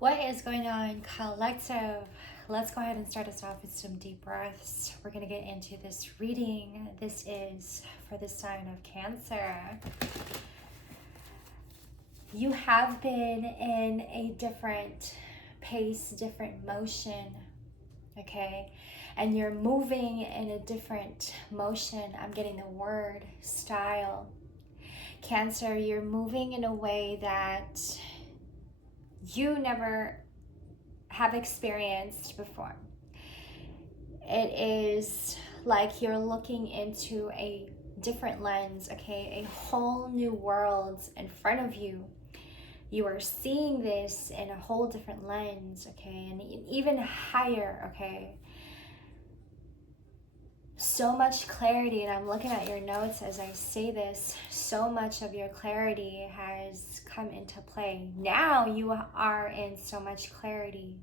What is going on, collective? Let's go ahead and start us off with some deep breaths. We're going to get into this reading. This is for the sign of Cancer. You have been in a different pace, different motion, okay? And you're moving in a different motion. I'm getting the word style. Cancer, you're moving in a way that you never have experienced before. It is like you're looking into a different lens, okay? A whole new world in front of you. You are seeing this in a whole different lens, okay? And even higher, okay? So much clarity, and I'm looking at your notes as I say this, so much of your clarity has come into play. Now you are in so much clarity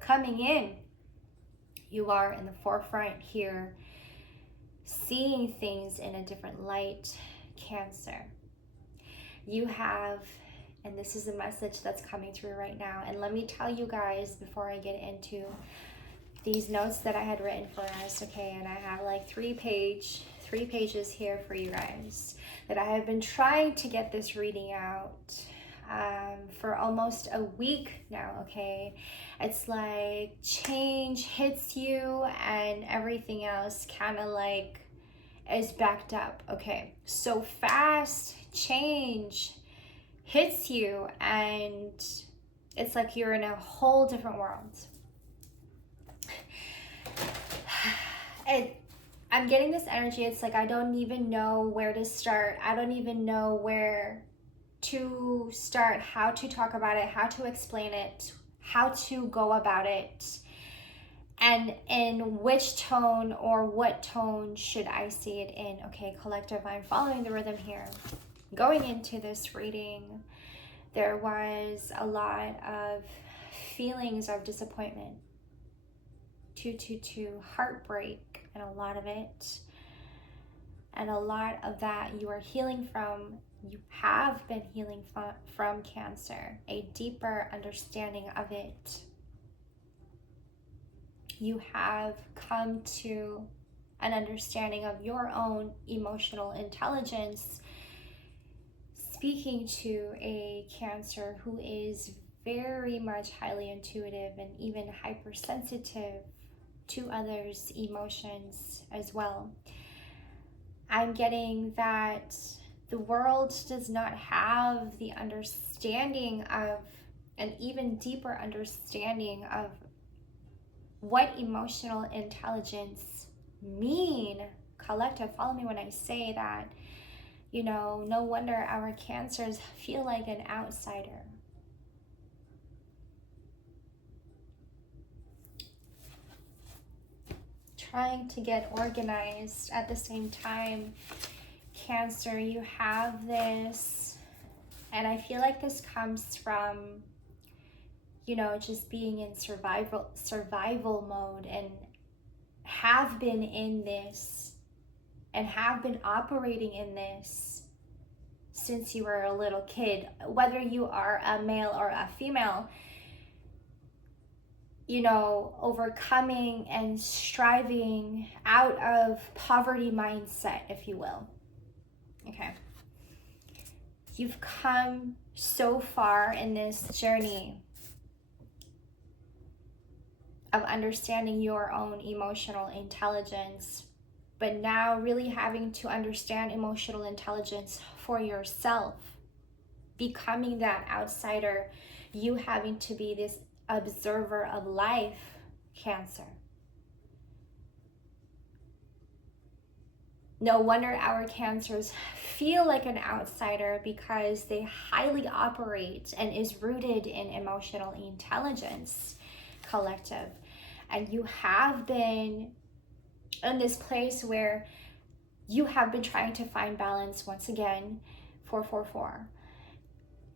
coming in. You are in the forefront here, seeing things in a different light, Cancer. You have, and this is a message that's coming through right now, and let me tell you guys before I get into these notes that I had written for us, okay, and I have like three pages here for you guys that I have been trying to get this reading out for almost a week now, okay. It's like change hits you and everything else kind of like is backed up, okay. So fast change hits you and it's like you're in a whole different world. I'm getting this energy. It's like I don't even know where to start. I don't even know where to start, how to talk about it, how to explain it, how to go about it, and in which tone or what tone should I see it in. Okay, collective, I'm following the rhythm here. Going into this reading, there was a lot of feelings of disappointment, 222, heartbreak, and a lot of it. And a lot of that you are healing from, you have been healing from Cancer, a deeper understanding of it. You have come to an understanding of your own emotional intelligence, speaking to a Cancer who is very much highly intuitive and even hypersensitive to others' emotions as well. I'm getting that the world does not have the understanding of, an even deeper understanding of what emotional intelligence mean. Collective, follow me when I say that, you know, no wonder our Cancers feel like an outsider. Trying to get organized at the same time, Cancer, you have this, and I feel like this comes from, you know, just being in survival mode, and have been in this and have been operating in this since you were a little kid, whether you are a male or a female. You know, overcoming and striving out of poverty mindset, if you will. Okay. You've come so far in this journey of understanding your own emotional intelligence, but now really having to understand emotional intelligence for yourself, becoming that outsider, you having to be this observer of life, Cancer. No wonder our Cancers feel like an outsider, because they highly operate and is rooted in emotional intelligence, collective. And you have been in this place where you have been trying to find balance once again, 444,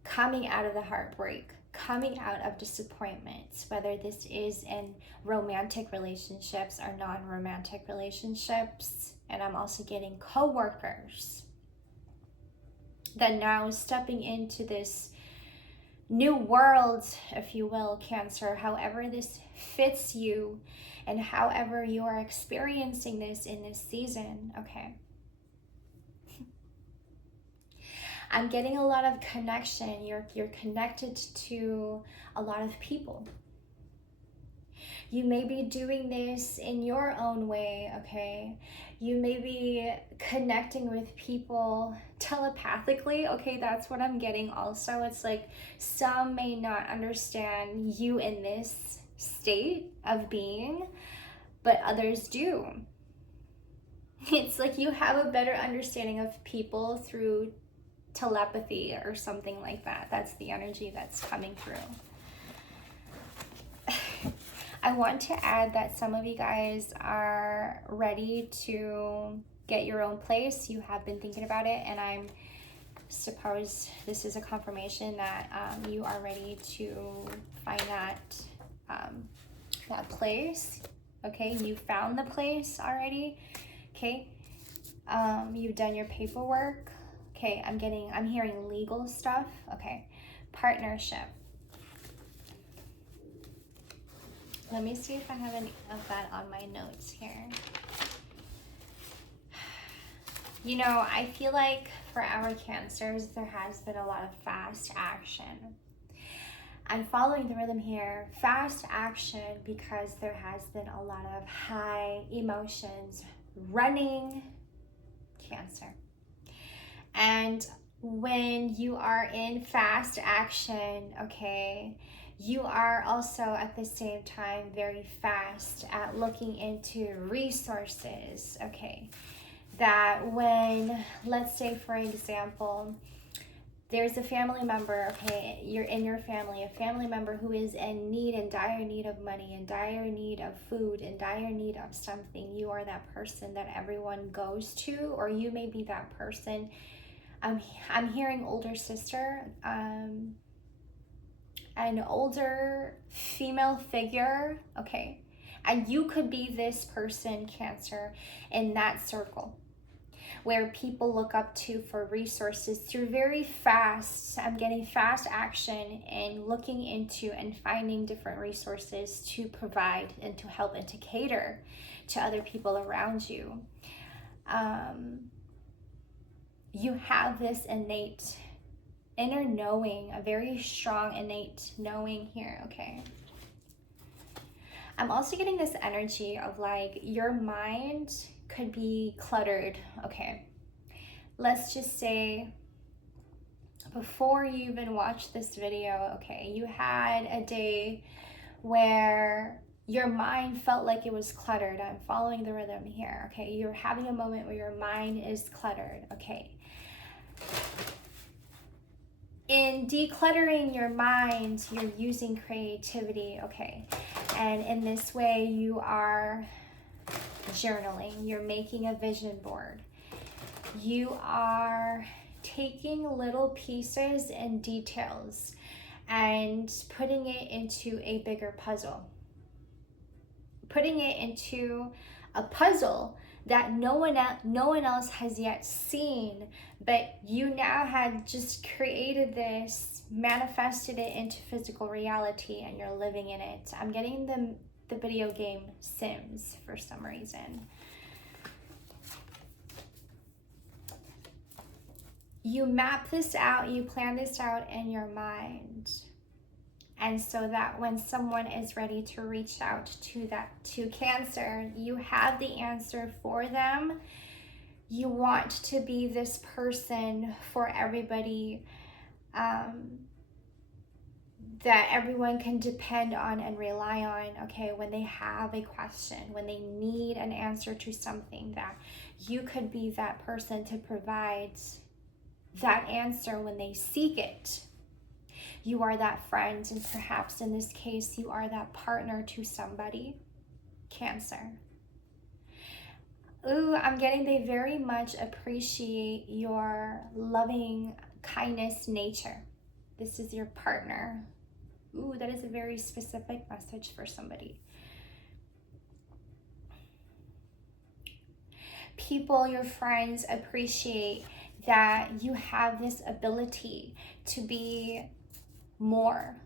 coming out of the heartbreak, coming out of disappointments, whether this is in romantic relationships or non-romantic relationships. And I'm also getting co-workers that now stepping into this new world, if you will, Cancer, however this fits you and however you are experiencing this in this season, okay? I'm getting a lot of connection. You're connected to a lot of people. You may be doing this in your own way, okay? You may be connecting with people telepathically, okay? That's what I'm getting also. It's like some may not understand you in this state of being, but others do. It's like you have a better understanding of people through telepathy or something like that. That's the energy that's coming through. I want to add that some of you guys are ready to get your own place. You have been thinking about it, and I suppose this is a confirmation that you are ready to find that place. Okay, you found the place already. Okay, you've done your paperwork. Okay, I'm hearing legal stuff. Okay, partnership. Let me see if I have any of that on my notes here. You know, I feel like for our Cancers, there has been a lot of fast action. I'm following the rhythm here. Fast action because there has been a lot of high emotions running, Cancer. And when you are in fast action, okay, you are also at the same time very fast at looking into resources, okay? That when, let's say for example, there's a family member, okay, you're in your family, a family member who is in dire need of money, in dire need of food, in dire need of something, you are that person that everyone goes to, or you may be that person. I'm hearing older sister, an older female figure, okay? And you could be this person, Cancer, in that circle where people look up to for resources through very fast, I'm getting fast action and looking into and finding different resources to provide and to help and to cater to other people around you. You have this innate inner knowing, a very strong innate knowing here, okay? I'm also getting this energy of like your mind could be cluttered, okay? Let's just say before you even watched this video, okay, you had a day where your mind felt like it was cluttered. I'm following the rhythm here, okay? You're having a moment where your mind is cluttered, okay? In decluttering your mind, you're using creativity, okay? And in this way, you are journaling. You're making a vision board. You are taking little pieces and details and putting it into a bigger puzzle. Putting it into a puzzle that no one else has yet seen, but you now had just created this, manifested it into physical reality, and you're living in it. I'm getting the video game Sims for some reason. You map this out, you plan this out in your mind. And so that when someone is ready to reach out to Cancer, you have the answer for them. You want to be this person for everybody that everyone can depend on and rely on, okay, when they have a question, when they need an answer to something, that you could be that person to provide that answer when they seek it. You are that friend, and perhaps in this case, you are that partner to somebody, Cancer. Ooh, I'm getting they very much appreciate your loving kindness nature. This is your partner. Ooh, that is a very specific message for somebody. People, your friends, appreciate that you have this ability to be more.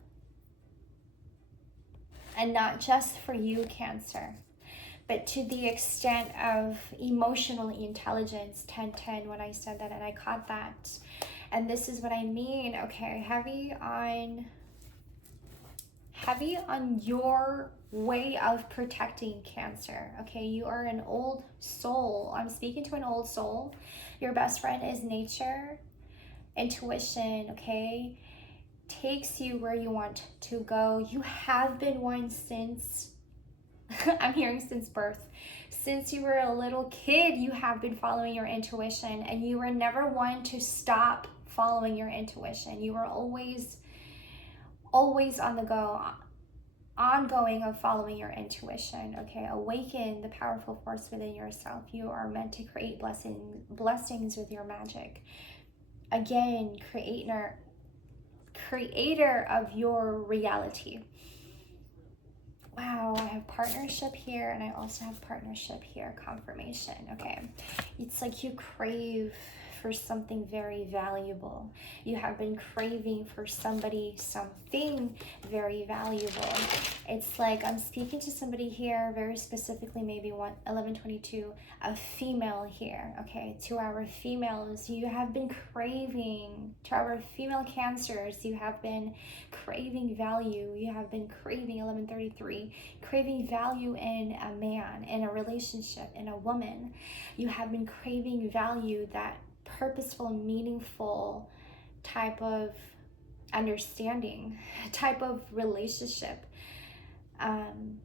And not just for you, Cancer, but to the extent of emotional intelligence. 1010 when I said that, and I caught that. And this is what I mean. Okay, heavy on your way of protecting, Cancer. Okay, you are an old soul. I'm speaking to an old soul. Your best friend is nature, intuition, okay? Takes you where you want to go. You have been one since I'm hearing since birth. Since you were a little kid, you have been following your intuition, and you were never one to stop following your intuition. You were always on the go, ongoing of following your intuition. Okay, awaken the powerful force within yourself. You are meant to create blessings with your magic. Again, creator of your reality. Wow, I have partnership here, and I also have partnership here, confirmation. Okay, it's like you crave for something very valuable. You have been craving for something very valuable. It's like I'm speaking to somebody here very specifically, maybe 1122, a female here. Okay, to our females, you have been craving, to our female Cancers, you have been craving value. You have been craving 1133, craving value in a man, in a relationship, in a woman. You have been craving value, that purposeful, meaningful type of understanding, type of relationship. I'm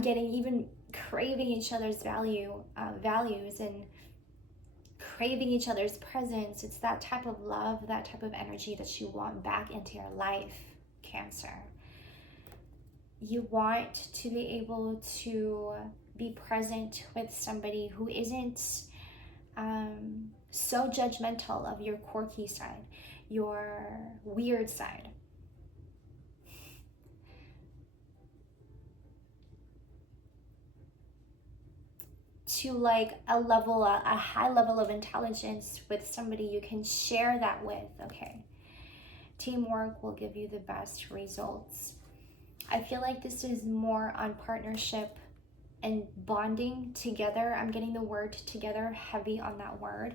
getting even craving each other's values, and craving each other's presence. It's that type of love, that type of energy that you want back into your life, Cancer. You want to be able to be present with somebody who isn't so judgmental of your quirky side, your weird side. To like a high level of intelligence with somebody you can share that with. Okay, teamwork will give you the best results. I feel like this is more on partnership and bonding together. I'm getting the word together heavy on that word.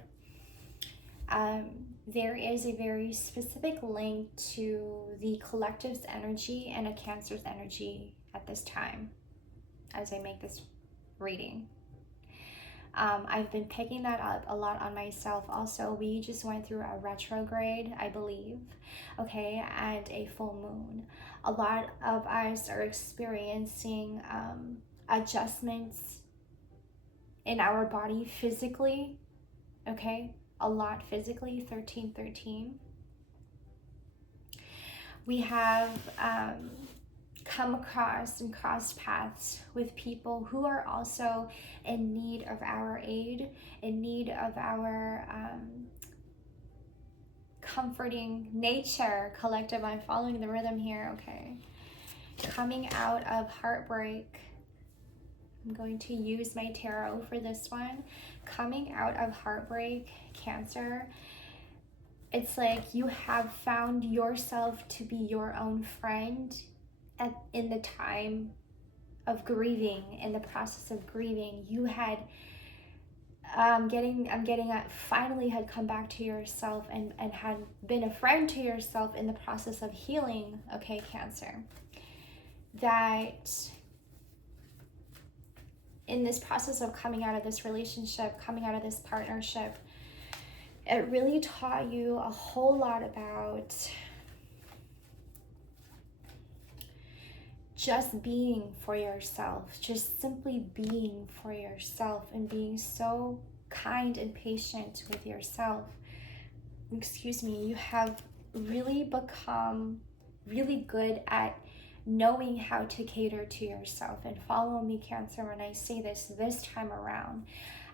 There is a very specific link to the collective's energy and a Cancer's energy at this time as I make this reading. I've been picking that up a lot on myself. Also, we just went through a retrograde, I believe, okay, and a full moon. A lot of us are experiencing adjustments in our body physically, okay, a lot physically. 1313. We have come across and crossed paths with people who are also in need of our aid, in need of our comforting nature collective. I'm following the rhythm here. Okay, coming out of heartbreak. I'm going to use my tarot for this one. Coming out of heartbreak, Cancer. It's like you have found yourself to be your own friend in the time of grieving, in the process of grieving. You had finally had come back to yourself and had been a friend to yourself in the process of healing. Okay, Cancer, that in this process of coming out of this relationship, coming out of this partnership, it really taught you a whole lot about just being for yourself, just simply being for yourself, and being so kind and patient with yourself. Excuse me, you have really become really good at knowing how to cater to yourself. And follow me, Cancer, when I say this time around.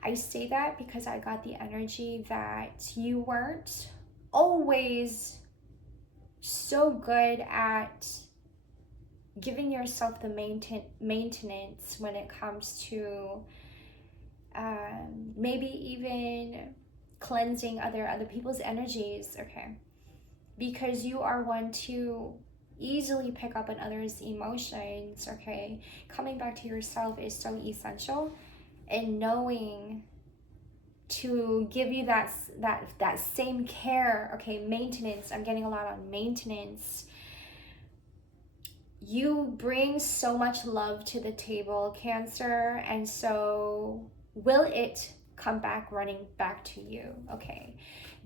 I say that because I got the energy that you weren't always so good at giving yourself the maintenance when it comes to maybe even cleansing other people's energies. Okay, because you are one to easily pick up on others' emotions, okay? Coming back to yourself is so essential, and knowing to give you that same care, okay? Maintenance. I'm getting a lot on maintenance. You bring so much love to the table, Cancer, and so will it come back running back to you, okay?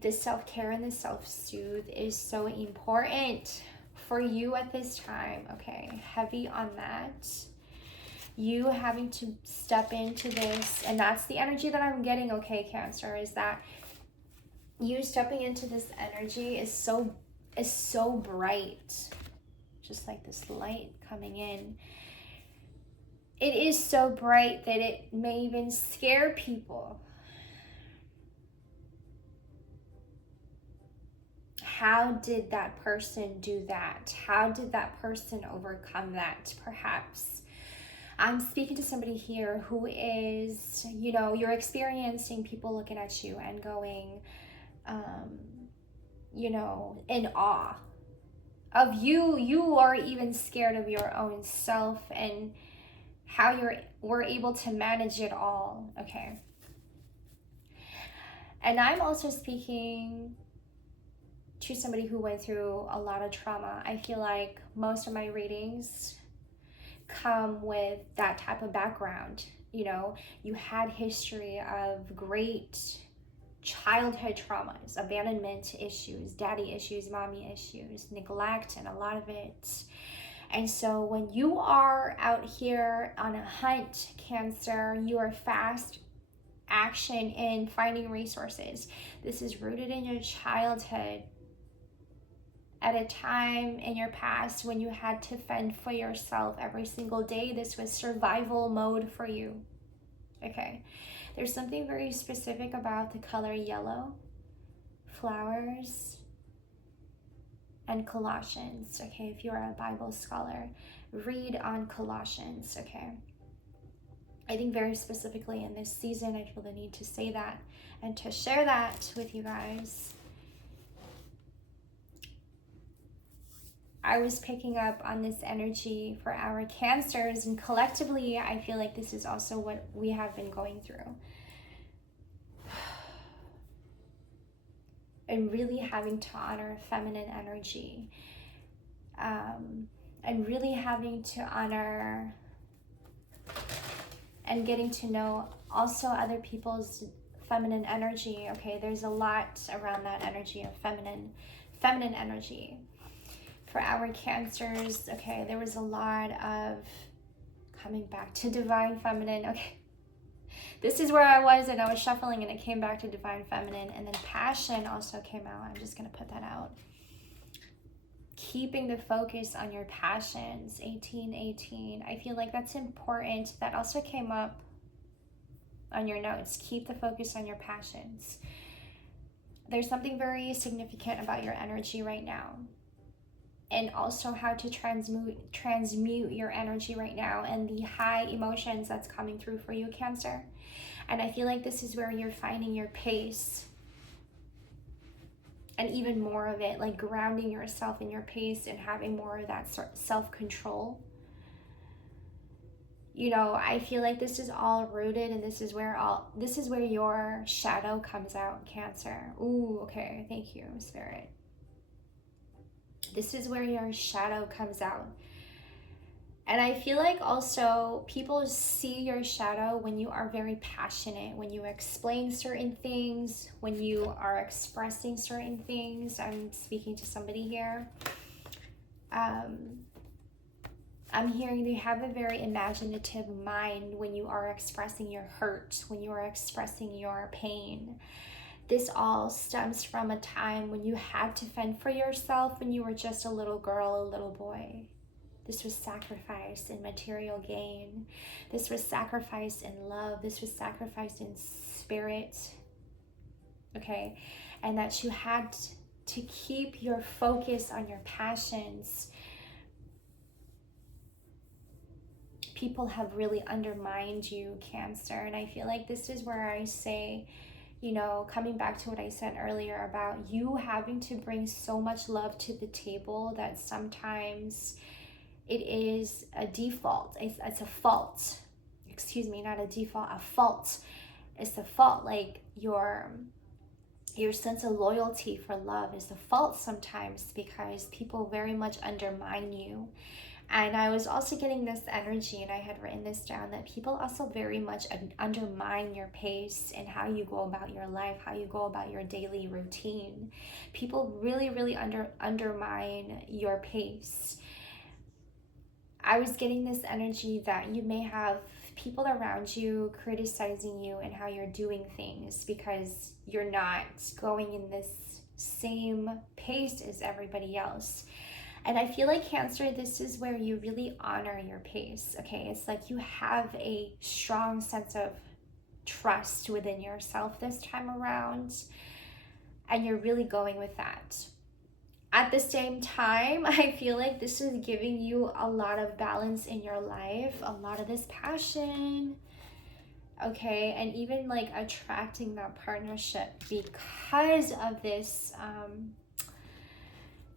The self-care and the self-soothe is so important for you at this time, okay? Heavy on that. You having to step into this, and that's the energy that I'm getting, okay, Cancer, is that you stepping into this energy is so bright, just like this light coming in. It is so bright that it may even scare people. How did that person do that? How did that person overcome that? Perhaps I'm speaking to somebody here who is, you're experiencing people looking at you and going, in awe of you. You are even scared of your own self and how we're able to manage it all, okay? And I'm also speaking to somebody who went through a lot of trauma. I feel like most of my readings come with that type of background. You had history of great childhood traumas, abandonment issues, daddy issues, mommy issues, neglect, and a lot of it. And so when you are out here on a hunt, Cancer, you are fast action in finding resources. This is rooted in your childhood, at a time in your past when you had to fend for yourself every single day. This was survival mode for you, okay? There's something very specific about the color yellow, flowers, and Colossians, okay? If you're a Bible scholar, read on Colossians, okay? I think very specifically in this season, I feel the need to say that and to share that with you guys. I was picking up on this energy for our Cancers, and collectively, I feel like this is also what we have been going through. And really having to honor feminine energy. And really having to honor and getting to know also other people's feminine energy, okay? There's a lot around that energy of feminine energy. For our Cancers, okay, there was a lot of coming back to divine feminine, okay? This is where I was, and I was shuffling, and it came back to divine feminine, and then passion also came out. I'm just going to put that out. Keeping the focus on your passions, 1818. I feel like that's important. That also came up on your notes. Keep the focus on your passions. There's something very significant about your energy right now, and also how to transmute your energy right now and the high emotions that's coming through for you, Cancer. And I feel like this is where you're finding your pace, and even more of it, like grounding yourself in your pace and having more of that self-control. I feel like this is all rooted, and this is where your shadow comes out, Cancer. Ooh, okay, thank you, Spirit. This is where your shadow comes out. And I feel like also people see your shadow when you are very passionate, when you explain certain things, when you are expressing certain things. I'm speaking to somebody here. I'm hearing they have a very imaginative mind when you are expressing your hurt, when you are expressing your pain. This all stems from a time when you had to fend for yourself when you were just a little girl, a little boy. This was sacrifice in material gain. This was sacrifice in love. This was sacrifice in spirit. Okay? And that you had to keep your focus on your passions. People have really undermined you, Cancer. And I feel like this is where I say you know, coming back to what I said earlier about you having to bring so much love to the table that sometimes it is a default. It's a fault. Excuse me, not a default, a fault. It's a fault. Like your sense of loyalty for love is a fault sometimes because people very much undermine you. And I was also getting this energy, and I had written this down, that people also very much undermine your pace and how you go about your life, how you go about your daily routine. People really, really undermine your pace. I was getting this energy that you may have people around you criticizing you and how you're doing things because you're not going in this same pace as everybody else. And I feel like Cancer, this is where you really honor your pace, okay? It's like you have a strong sense of trust within yourself this time around, and you're really going with that. At the same time, I feel like this is giving you a lot of balance in your life, a lot of this passion, okay? And even like attracting that partnership because of this,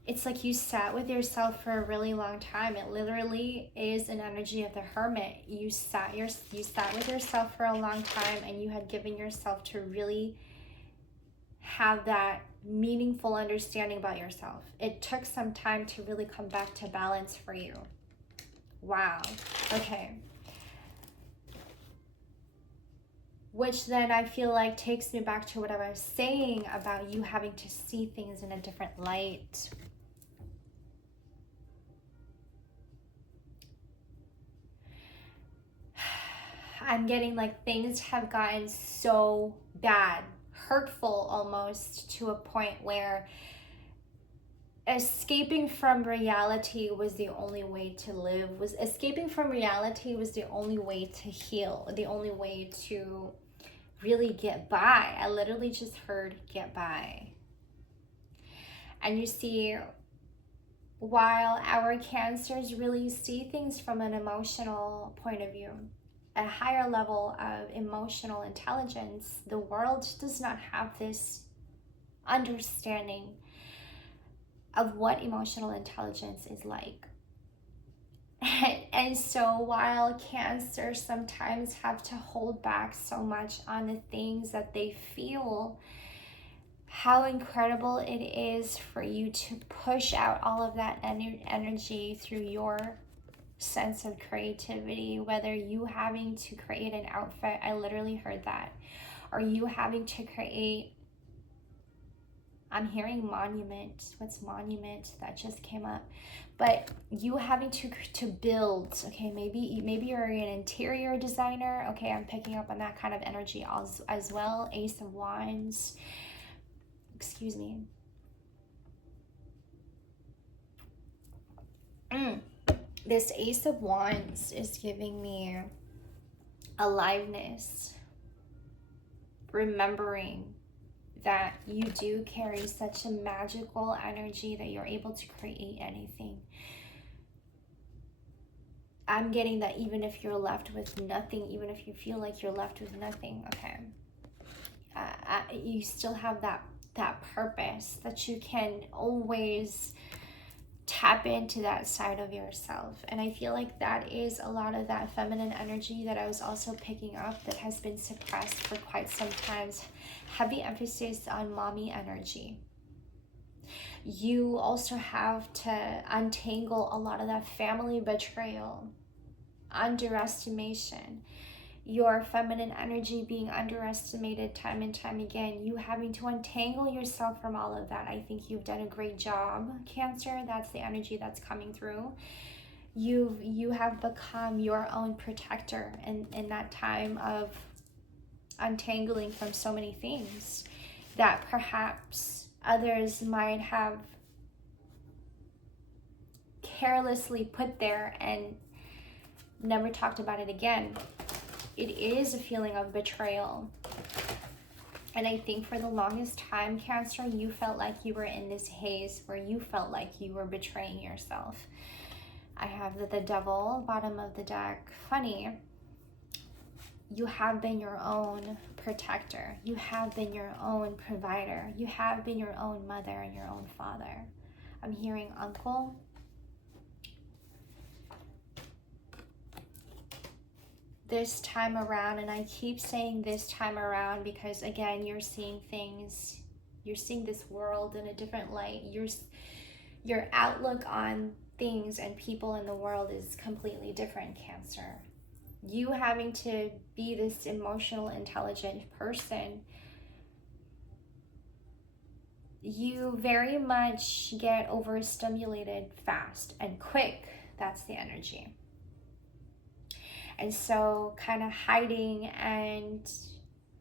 it's like you sat with yourself for a really long time. It literally is an energy of the hermit. You sat with yourself for a long time, and you had given yourself to really have that meaningful understanding about yourself. It took some time to really come back to balance for you. Wow. Okay. Which then I feel like takes me back to what I was saying about you having to see things in a different light. I'm getting like things have gotten so bad, hurtful almost, to a point where escaping from reality was the only way to live. Escaping from reality was the only way to heal, the only way to really get by. I literally just heard get by. And you see, while our Cancers really see things from an emotional point of view, a higher level of emotional intelligence, the world does not have this understanding of what emotional intelligence is like. And so while Cancer sometimes have to hold back so much on the things that they feel, how incredible it is for you to push out all of that energy through your sense of creativity, whether you having to create an outfit, I literally heard that, or you having to create, I'm hearing monument. What's monument? That just came up. But you having to build, okay, maybe you're an interior designer. Okay, I'm picking up on that kind of energy as well. Ace of Wands. Excuse me. This Ace of Wands is giving me aliveness, remembering that you do carry such a magical energy that you're able to create anything. I'm getting that even if you're left with nothing, even if you feel like you're left with nothing, okay, you still have that purpose, that you can always tap into that side of yourself. And I feel like that is a lot of that feminine energy that I was also picking up that has been suppressed for quite some time. Heavy emphasis on mommy energy. You also have to untangle a lot of that family betrayal, underestimation, your feminine energy being underestimated time and time again, you having to untangle yourself from all of that. I think you've done a great job, Cancer. That's the energy that's coming through. You have become your own protector in that time of untangling from so many things that perhaps others might have carelessly put there and never talked about it again. It is a feeling of betrayal. And I think for the longest time, Cancer, you felt like you were in this haze where you felt like you were betraying yourself. I have the Devil, bottom of the deck. Funny. you have been your own protector. You have been your own provider. You have been your own mother and your own father. I'm hearing uncle. This time around, and I keep saying this time around because, again, you're seeing things, you're seeing this world in a different light. Your outlook on things and people in the world is completely different, Cancer. You having to be this emotional, intelligent person, you very much get overstimulated fast and quick. That's the energy. And so kind of hiding and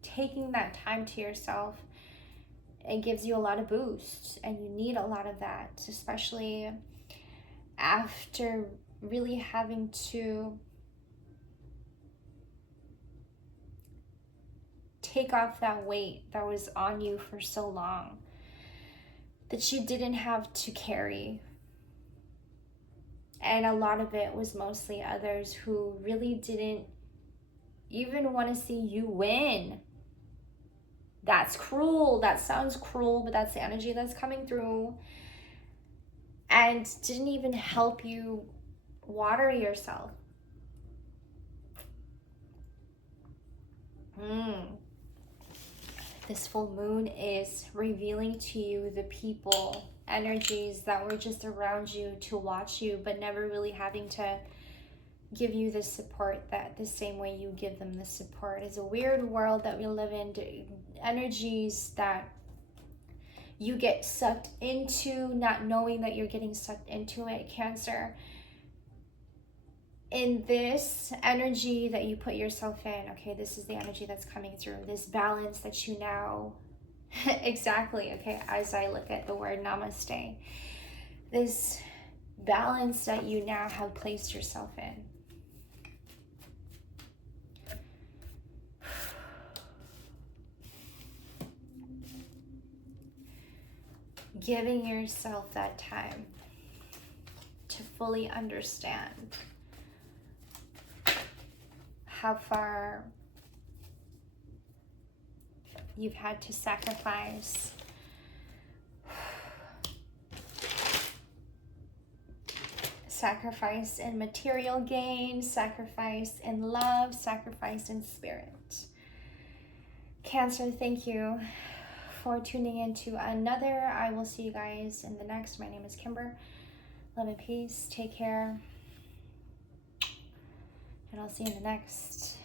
taking that time to yourself, it gives you a lot of boost, and you need a lot of that, especially after really having to take off that weight that was on you for so long that you didn't have to carry. And a lot of it was mostly others who really didn't even want to see you win. That's cruel. That sounds cruel, but that's the energy that's coming through. And didn't even help you water yourself. This full moon is revealing to you the people, energies that were just around you to watch you, but never really having to give you the support that the same way you give them the support. It's a weird world that we live in. Energies that you get sucked into, not knowing that you're getting sucked into it, Cancer. In this energy that you put yourself in, okay, this is the energy that's coming through, this balance that you now, exactly, okay, as I look at the word namaste, this balance that you now have placed yourself in. Giving yourself that time to fully understand how far you've had to sacrifice. Sacrifice in material gain, sacrifice in love, sacrifice in spirit. Cancer, thank you for tuning into another. I will see you guys in the next. My name is Kimber. Love and peace. Take care. And I'll see you in the next.